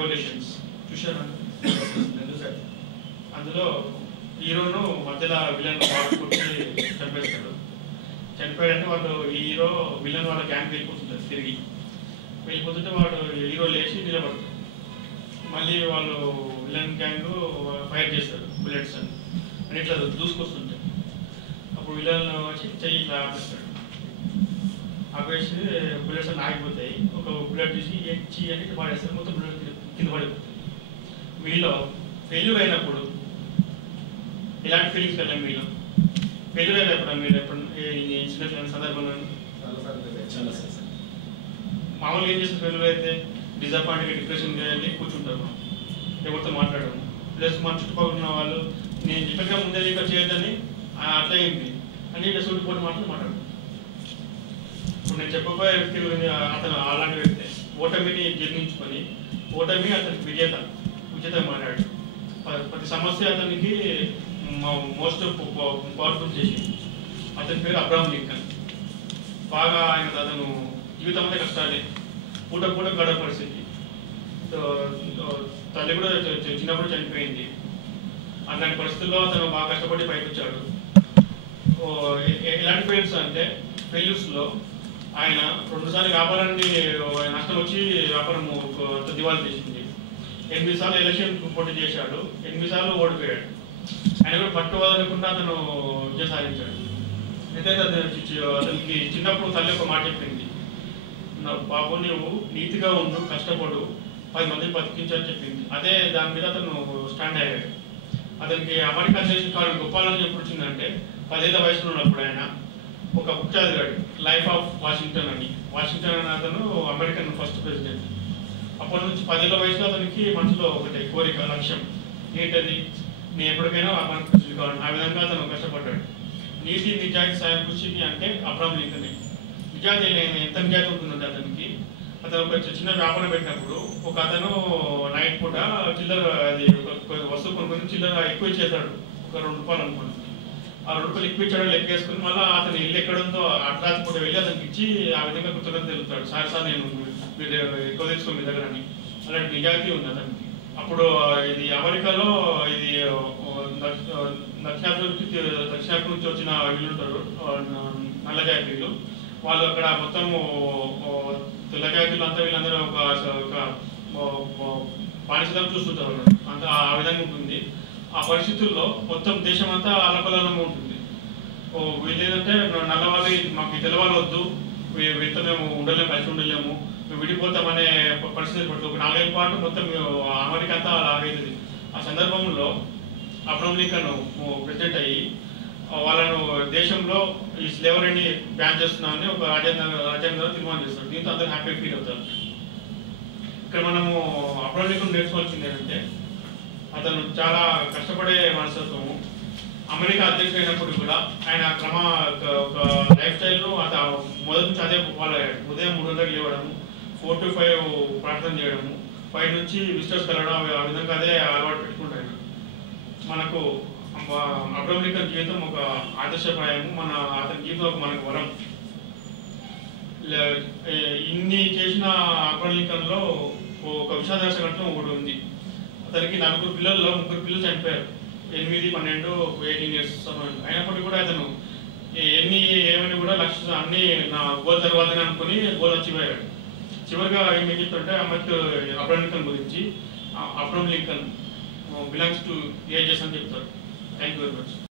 Revolutions చూశాను. అందులో హీరోను మధ్యలో విలన్ కొట్టి చంపేస్తాడు. చనిపోయాడంటే వాళ్ళు హీరో విలన్ వాళ్ళ గ్యాంగ్ వెళ్ళిపోతుంటారు. తిరిగి వెళ్ళిపోతుంటే వాడు హీరో లేచి నిలబడతాడు. మళ్ళీ వాళ్ళు విలన్ గ్యాంగ్ ఫైర్ చేస్తారు బుల్లెట్స్ అని ఇట్లా దూసుకొస్తుంటాయి. అప్పుడు విలన్ వచ్చి చెయ్యి ఇట్లా ఆపేస్తాడు. ఆపేసి బుల్లెట్స్ అన్నీ ఆగిపోతాయి. ఒక బుల్లెట్ తీసి ఎచ్చి అని ఇట్లా పాడేస్తారు. మొత్తం బుల్లెట్ కింద పడిపోతుంది. మీలో ఫెయిల్యూర్ అయినప్పుడు ఎలాంటి ఫీలింగ్స్ వెళ్ళాం? మీలో ఫెయిల్యూర్ అయినప్పుడు మీరు ఎప్పుడు చిన్న సందర్భంలో మామూలుగా ఏం చేస్తారు? ఫెయిల్యూర్ అయితే డిసప్పాయింట్గా డిప్రెషన్ వెళ్ళి కూర్చుంటారు, ఎవరితో మాట్లాడము. ప్లస్ మన చుట్టుపక్కల ఉన్న వాళ్ళు నేను చెప్పగా ముందే ఇంకా చేయొద్దని అట్లా అయింది అని ఇట్లా సూటిపోటు మాట్లాడు. ఇప్పుడు నేను చెప్పబోయే వ్యక్తి గురించి అతను అలాంటి వ్యక్తి ఓటమిని జీర్ణించుకొని ఓటమి అతనికి విజేత మాట్లాడు. ప్రతి సమస్య అతనికి మోస్ట్ పవర్ఫుల్ చేసింది. అతని పేరు అబ్రహాం లింకన్. బాగా అతను జీవితం అంతా కష్టాలే, పూట గడవ పరిస్థితి. తల్లి కూడా చిన్నప్పుడు చనిపోయింది. అలాంటి పరిస్థితుల్లో అతను బాగా కష్టపడి పైకి వచ్చాడు. ఎలాంటి ఫెయిల్యూర్స్ అంటే ఫెయిల్యూర్స్లో ఆయన 2 సార్లు వ్యాపారాన్ని నష్టం వచ్చి వ్యాపారం దివాళా చేసింది. 8 సార్లు ఎలక్షన్ పోటీ చేశాడు. 8 సార్లు ఓడిపోయాడు. ఆయన కూడా పట్టు వదలకుండా అతను విజయం సాధించాడు. అయితే అతనికి చిన్నప్పుడు తల్లి ఒక మాట చెప్పింది, బాబు నువ్వు నీతిగా ఉండు, కష్టపడు, 10 మందిని బతికించని చెప్పింది. అదే దాని మీద అతను స్టాండ్ అయ్యాడు. అతనికి అమెరికా దేశం కాదు గొప్పలని ఎప్పుడు వచ్చిందంటే 10 ఏళ్ల వయసులో ఉన్నప్పుడు ఆయన ఒక బుక్ చదివాడు, లైఫ్ ఆఫ్ వాషింగ్టన్ అని. వాషింగ్టన్ అనే అతను అమెరికన్ ఫస్ట్ ప్రెసిడెంట్. అప్పటి నుంచి 10 ఏళ్ల వయసులో అతనికి మనసులో ఒకటి కోరిక, లక్ష్యం ఏంటది, నేను ఎప్పటికైనా అమెరికన్ ప్రెసిడెంట్ కావాలి. ఆ విధంగా అతను కష్టపడ్డాడు. నీతి నిజాయితీ సాయం కృషికి అంటే అబ్రహాం లింకన్. నిజాయితీ ఎంత నిజాయితీ ఉంటుందంటే అతనికి, అతను ఒక చిన్న వ్యాపారం పెట్టినప్పుడు ఒక అతను నైట్ పూట చిల్లర అది వస్తువు కొనుక్కొని చిల్లర ఎక్కువ ఇచ్చేస్తాడు. ఒక 2 రూపాయలు అనుకోండి. ఆ 2 రూపాయలు ఎక్కువ ఇచ్చాడు లెక్కేసుకుని మళ్ళీ అతను ఇల్లు ఎక్కడంతో అర్ధరాత్రి పూట వెళ్ళి అతనికి ఇచ్చి ఆ విధంగా కృతజ్ఞత తెలుపుతాడు. సార్ నేను మీరు ఎక్కువ తెచ్చుకో మీ దగ్గర అని. అలాంటి నిజాయితీ ఉంది అతనికి. అప్పుడు ఇది అమెరికాలో ఇది దక్షిణాఫ్రికా నుంచి వచ్చిన వీళ్ళు ఉంటారు, నల్ల జాతీయులు. వాళ్ళు అక్కడ మొత్తం తెల్ల జాతీయులు అంతా వీళ్ళందరూ ఒక బానిసలం చూస్తుంటారు. అంత ఆ విధంగా ఉంటుంది. ఆ పరిస్థితుల్లో మొత్తం దేశం అంతా అలకలంగా ఉంటుంది. వీళ్ళు ఏంటంటే నల్లవాళ్ళు మాకు తెల్లవాళ్ళు వద్దు, వీళ్ళతో మేము కలిసి ఉండలేము, మేము విడిపోతామనే పరిస్థితి పడుతుంది. ఒక 4 ఏళ్ల పాటు మొత్తం అమెరికా అంతా అలాగైతుంది. ఆ సందర్భంలో అబ్రహాం లింకన్ ప్రెసిడెంట్ అయ్యి వాళ్ళను దేశంలో ఈ స్లేవరీని బ్యాన్ చేస్తున్నామని ఒక రాజ్యాంగంలో తీర్మానం చేస్తారు. దీంతో అందరూ హ్యాపీ ఫీల్ అవుతారు. ఇక్కడ మనము అబ్రహాం లింకన్ నేర్చుకోవాల్సింది ఏంటంటే అతను చాలా కష్టపడే మనస్తత్వము. అమెరికా అధ్యక్షుడు అయినప్పుడు కూడా ఆయన ఒక లైఫ్ స్టైల్ను మొదటి నుంచి అదే ఫాలో అయ్యాడు. ఉదయం 3 గంటలకు లేవడము, 4 to 5 ప్రార్థన చేయడము, 5 నుంచి విజిటర్స్ కలవడం, ఆ విధంగా అదే అలవాటు పెట్టుకుంటాడు. మనకు అబ్రహాం లింకన్ జీవితం ఒక ఆదర్శప్రాయము. అతని జీవితం మనకు వరం. ఇన్ని చేసిన అబ్రహాం లింకన్లో ఒక విషాదశ ఘట్టం ఒకటి ఉంది. అతనికి 4 పిల్లల్లో 3 పిల్లలు చనిపోయారు. 8, 12, 18 years సమయంలో. అయినప్పటికీ కూడా అతను ఏమైనా కూడా లక్ష్యం అన్ని నా గోల్ తర్వాతనే అనుకుని గోల్ అచీవ్ అయ్యాడు. చివరిగా ఏం చెప్తుంటే అబ్రహాం లింకన్ గురించి, Abraham Lincoln belongs to ages అని చెప్తారు. Thank you very much.